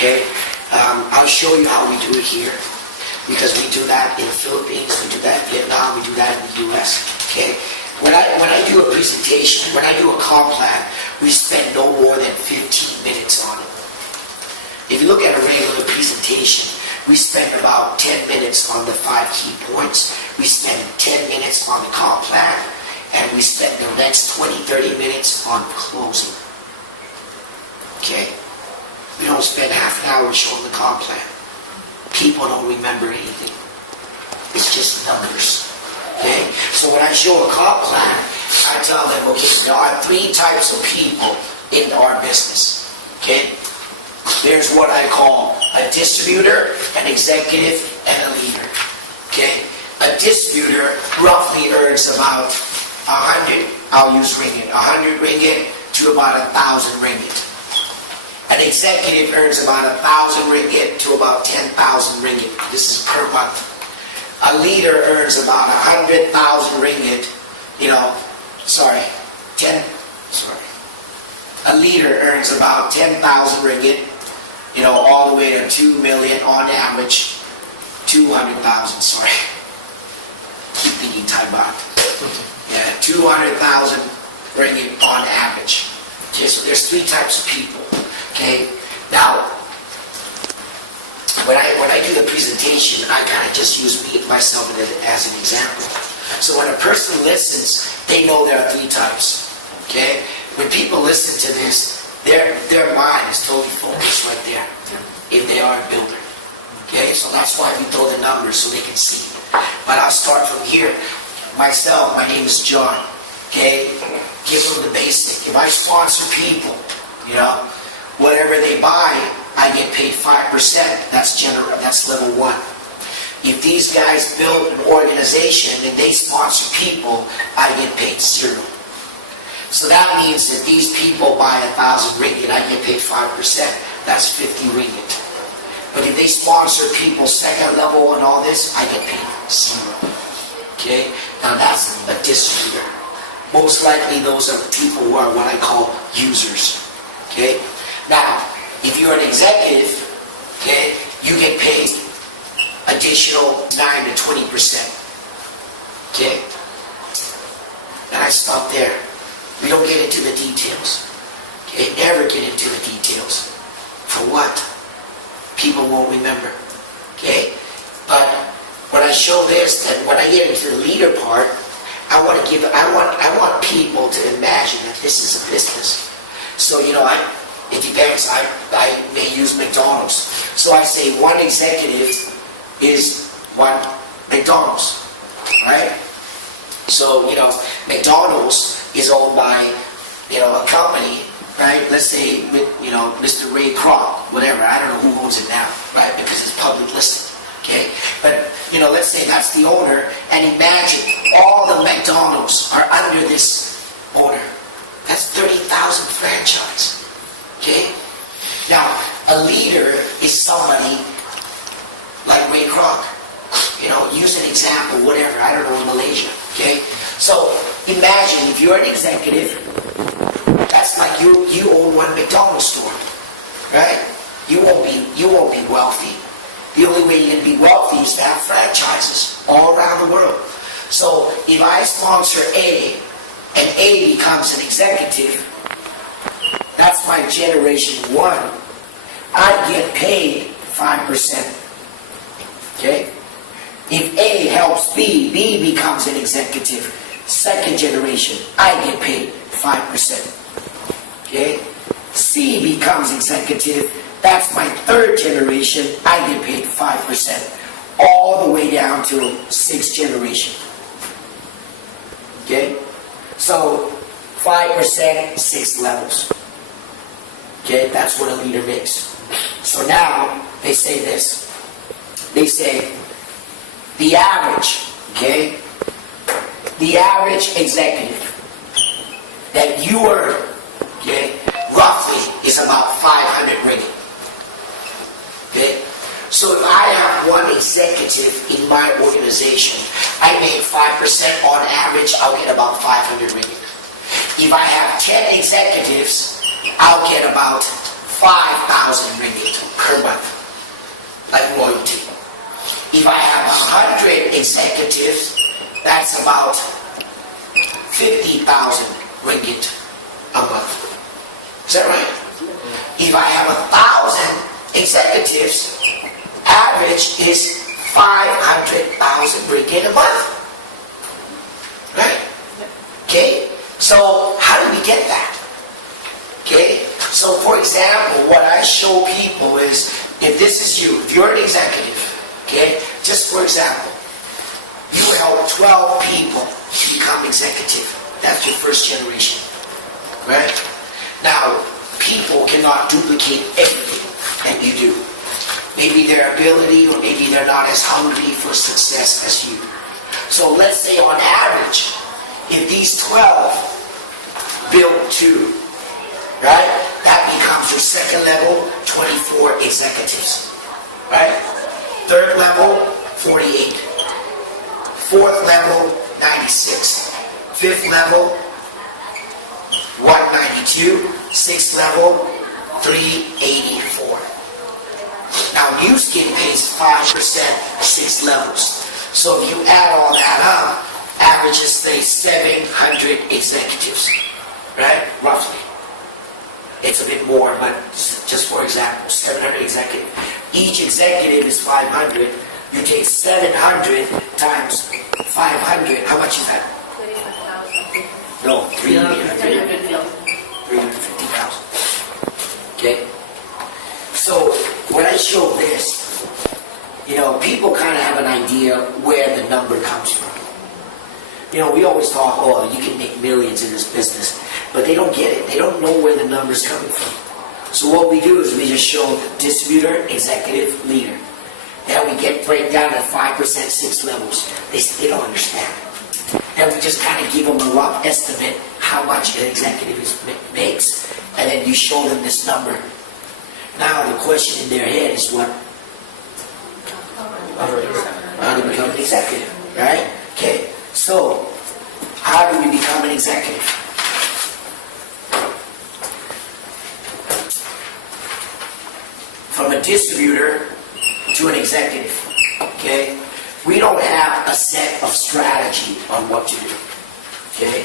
Okay? I'll show you how we do it here, because we do that in the Philippines, we do that in Vietnam, we do that in the US. Okay? When I do a presentation, when I do a comp plan, we spend no more than 15 minutes on it. If you look at a regular presentation, we spend about 10 minutes on the 5 key points, we spend 10 minutes on the comp plan, and we spend the next 20-30 minutes on closing. Okay? We don't spend half an hour showing the comp plan. People don't remember anything. It's just numbers. Okay? So when I show a comp plan, I tell them, okay, there are 3 types of people in our business. Okay? There's what I call a distributor, an executive, and a leader. Okay? A distributor roughly earns about 100, I'll use ringgit, 100 ringgit to about 1,000 ringgit. An executive earns about 1,000 ringgit to about 10,000 ringgit. This is per month. A leader earns about 100,000 ringgit, A leader earns about 10,000 ringgit, all the way to 2 million on average, 200,000, sorry. Keep thinking Thai baht. Yeah, 200,000 ringgit on average. Okay, so there's 3 types of people. Okay, now, when I do the presentation, I kind of just use myself as an example. So when a person listens, they know there are 3 types. Okay, when people listen to this, their mind is totally focused right there, if they are a builder. Okay, so that's why we throw the numbers so they can see. But I'll start from here. Myself, my name is John. Okay, give them the basic. If I sponsor people, whatever they buy, I get paid 5%. That's level 1. If these guys build an organization and they sponsor people, I get paid 0. So that means that these people buy 1,000 ringgit, I get paid 5%. That's 50 ringgit. But if they sponsor people second level and all this, I get paid 0. Okay? Now that's a distributor. Most likely those are people who are what I call users. Okay? Now, if you're an executive, okay, you get paid additional 9 to 20%. Okay? And I stop there. We don't get into the details. Okay? Never get into the details. For what? People won't remember. Okay? But when I show this, then when I get into the leader part, I want people to imagine that this is a business. So, it depends. I may use McDonald's. So I say one executive is one McDonald's, right? So, McDonald's is owned by, a company, right? Let's say, Mr. Ray Kroc, whatever. I don't know who owns it now, right? Because it's public listed, okay? But, let's say that's the owner, and imagine all the McDonald's are under this owner. That's 30,000 franchise. Okay? Now, a leader is somebody like Ray Kroc. Use an example, whatever. I don't know, in Malaysia. Okay? So, imagine if you're an executive, that's like you own one McDonald's store. Right? You won't be wealthy. The only way you can be wealthy is to have franchises all around the world. So, if I sponsor A, and A becomes an executive, that's my generation 1. I get paid 5%. Okay? If A helps B, B becomes an executive. Second generation, I get paid 5%. Okay? C becomes executive. That's my third generation. I get paid 5%. All the way down to 6th generation. Okay? So, 5%, 6 levels. Okay, that's what a leader makes. So now, they say this. They say, the average, okay, the average executive that you earn, okay, roughly is about 500 ringgit. Okay? So if I have one executive in my organization, I make 5% on average, I'll get about 500 ringgit. If I have 10 executives, I'll get about 5,000 ringgit per If I have 100 executives, that's about 50,000 ringgit a month. Is that right? If I have 1,000 executives, average is 500,000 ringgit a month. Right? Okay? So how do we get that? Okay? So for example, what I show people is, if this is you, if you're an executive, okay? Just for example, you help 12 people become executive. That's your first generation. Right? Now, people cannot duplicate everything that you do. Maybe their ability, or maybe they're not as hungry for success as you. So let's say on average, if these 12 build 2, right? That becomes your second level, 24 executives. Right? Third level, 48. Fourth level, 96. Fifth level, 192. Sixth level, 384. Now, New Skin pays 5%, 6 levels. So if you add all that up, averages say 700 executives, right? Roughly. It's a bit more, but just for example, 700 executives. Each executive is 500. You take 700 times 500. How much is that? 25,000. No, 350,000. Okay? So, when I show this, people kind of have an idea where the number comes from. We always talk, oh, you can make millions in this business, but they don't get it. They don't know where the number's coming from. So what we do is we just show distributor, executive, leader. Then we break down at 5%, 6 levels. They don't understand. Then we just kind of give them a rough estimate how much an executive makes, and then you show them this number. Now the question in their head is what? How to become an executive, right? Okay, so how do we become an executive? From a distributor to an executive, okay? We don't have a set of strategy on what to do, okay?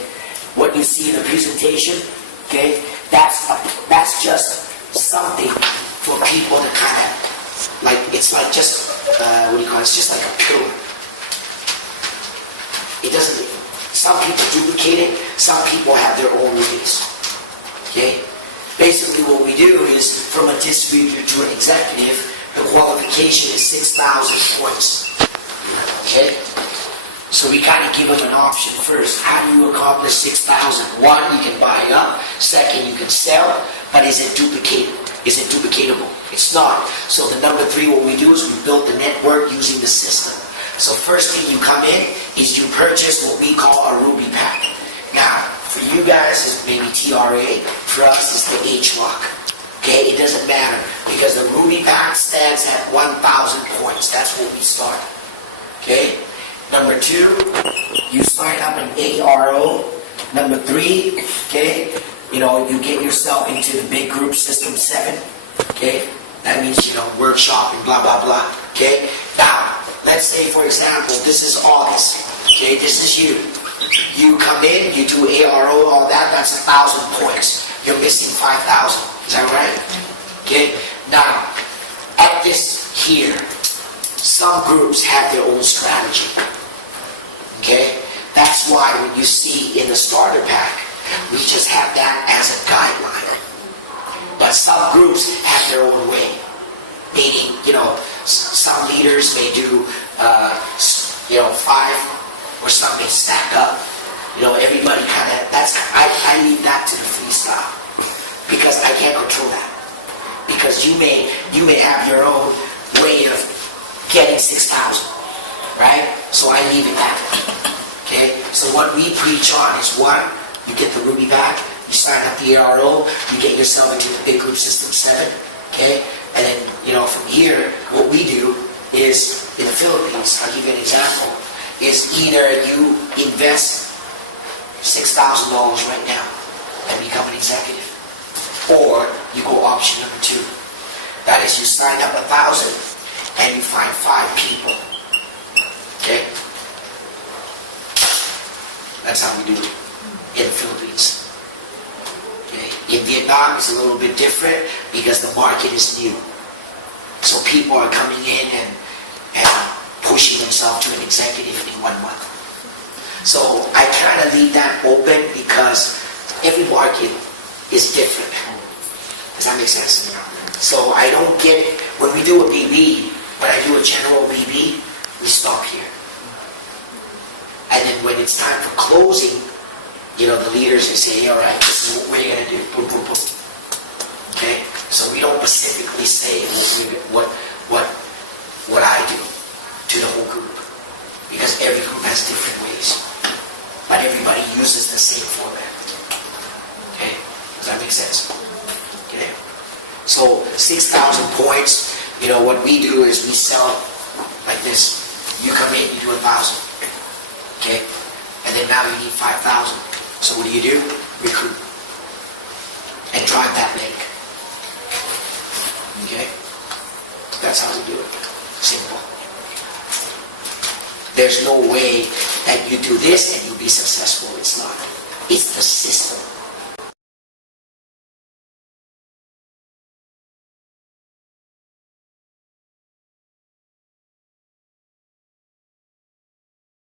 What you see in the presentation, okay, that's just something for people to kind of, it's like just, it's just like a pillar. It doesn't, some people duplicate it, some people have their own ways, okay? Basically what we do is, from a distributor to an executive, the qualification is 6,000 points, okay? So we kind of give them an option first. How do you accomplish 6,000? One, you can buy up. Second, you can sell. But is it duplicated? Is it duplicatable? It's not. So the number 3, what we do is we build the network using the system. So first thing you come in is you purchase what we call a Ruby pack. Now, for you guys, it's maybe TRA. For us, it's the Ageloc. Okay, it doesn't matter because the Ruby pack stands at 1,000 points. That's what we start. Okay. Number 2, you sign up an ARO. Number 3, okay, you get yourself into the big group system 7. Okay, that means workshop and blah blah blah. Okay. Now, let's say for example, this is August. Okay, this is you. You come in, you do ARO, all that. That's 1,000 points. You're missing 5,000. Is that right? Okay. Now, at this here, some groups have their own strategy. Okay? That's why when you see in the starter pack, we just have that as a guideline. But some groups have their own way. Meaning, some leaders may do, 5, or some may stack up. Everybody kind of, I leave that to the freestyle. Because I can't control that. Because you may have your own way of getting 6,000, right? So I leave it that way. Okay? So what we preach on is 1, you get the Ruby back, you sign up the ARO, you get yourself into the big group system 7, okay? And then, from here, what we do is, in the Philippines, I'll give you an example, is either you invest $6,000 right now and become an executive, or you go option number 2. That is, you sign up 1,000 and you find 5 people Okay? That's how we do it in the Philippines. Okay? In Vietnam, it's a little bit different because the market is new. So people are coming in and pushing themselves to an executive in 1 month. So I kind of leave that open because every market is different. Does that make sense? So I don't get, when we do a BB, when I do a general BB, we stop here. And then when it's time for closing, you know, the leaders, they say, hey, all right, this is what we're going to do. Boom, boom, boom. Okay? So we don't specifically say what I do to the whole group. Because every group has different ways. But everybody uses the same format. Okay? Does that make sense? Okay? So 6,000 points, you know, what we do is we sell it like this. You come in, you do 1,000. Okay? And then now you need 5,000. So what do? Recruit. And drive that link. Okay? That's how we do it. Simple. There's no way that you do this and you'll be successful. It's not. It's the system.